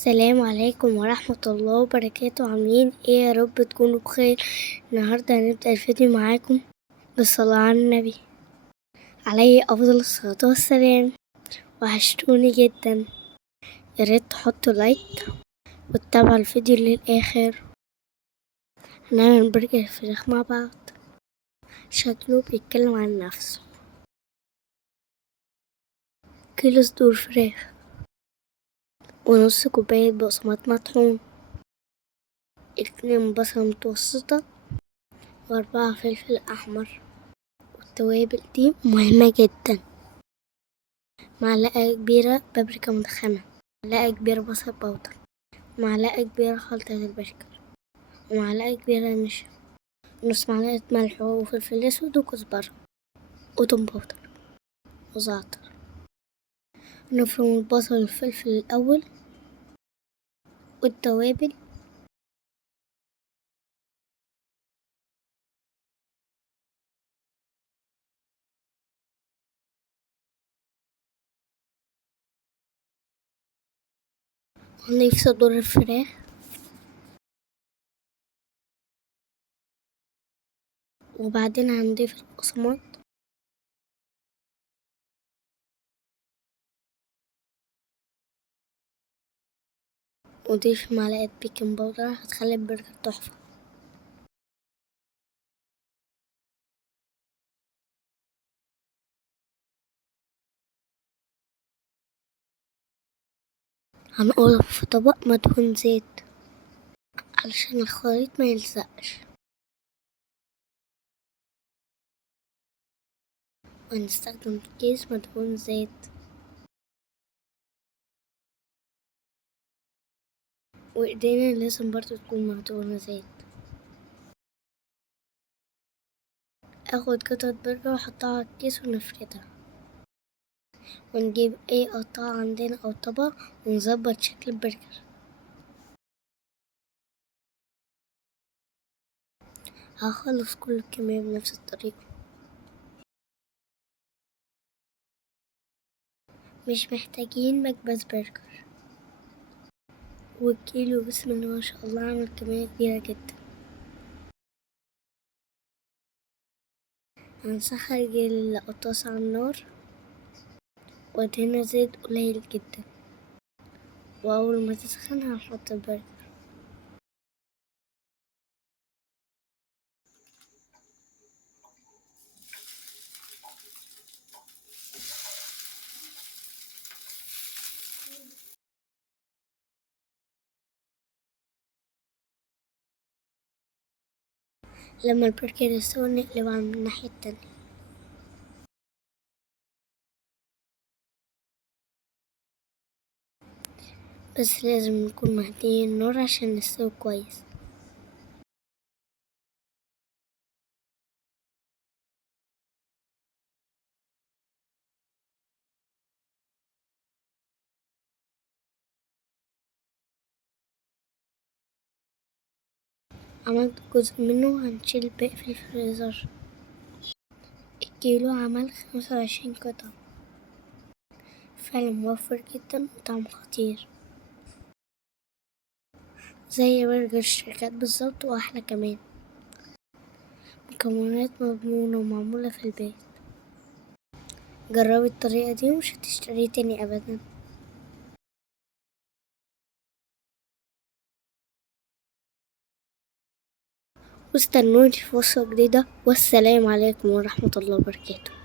السلام عليكم ورحمة الله وبركاته. عاملين ايه؟ يا رب تكونوا بخير. النهاردة هنبدأ الفيديو معاكم بالصلاة على النبي عليه أفضل الصلاة والسلام. وحشتوني جدا، ياريت تحطوا لايك وتتابعوا الفيديو للآخر. هنعمل برجر فراخ مع بعض. شكله بيتكلم عن نفسه. كيلو صدور فراخ، ونص كوباية بقسماط مطحون، 2 بصلة متوسطة، و4 فلفل أحمر. والتوابل دي مهمة جدا: معلقة كبيرة بابريكا مدخنة، معلقة كبيرة بصل بودر، معلقة كبيرة خلطة البرجر، ومعلقة كبيرة نشا، نص معلقة ملح وفلفل أسود وكزبرة وتوم بودر وزعتر. نفرم البصل والفلفل الأول والتوابل. ونضيف صدور الفراخ، وبعدين هنضيف البقسماط، ونضيف معلقة بيكنج باودر هتخلي البرجر تحفة. هنقلب في طبق مدهون زيت علشان الخليط ما يلزقش، وهنستخدم كيس مدهون زيت، وايدينا لازم برضو تكون مدهونة زيت. اخد قطعة برجر واحطها على الكيس ونفردها، ونجيب اي قطعة عندنا او طبق ونظبط شكل البرجر. هخلص كل الكمية بنفس الطريقة. مش محتاجين مكبس برجر. والكيلو بسم الله ما شاء الله عامل كمية كبيرة جدا. هنسخن الطاسة على النار وادهنها زيت قليل جدا، وأول ما تسخن هنحط البرجر. لما البرجر يستوي نقلبه على الناحية التانية. بس لازم نكون مهديين النار عشان نستوي كويس. عملت جزء منه وهنشيل الباقي في الفريزر. الكيلو عمل 25 قطعة. فعلا موفر جدا وطعم خطير، زي برجر الشركات بالظبط وأحلى كمان. مكونات مضمونة ومعمولة في البيت. جربي الطريقة دي ومش هتشتريه تاني أبدا. واستنوني في وصفة جديدة، والسلام عليكم ورحمة الله وبركاته.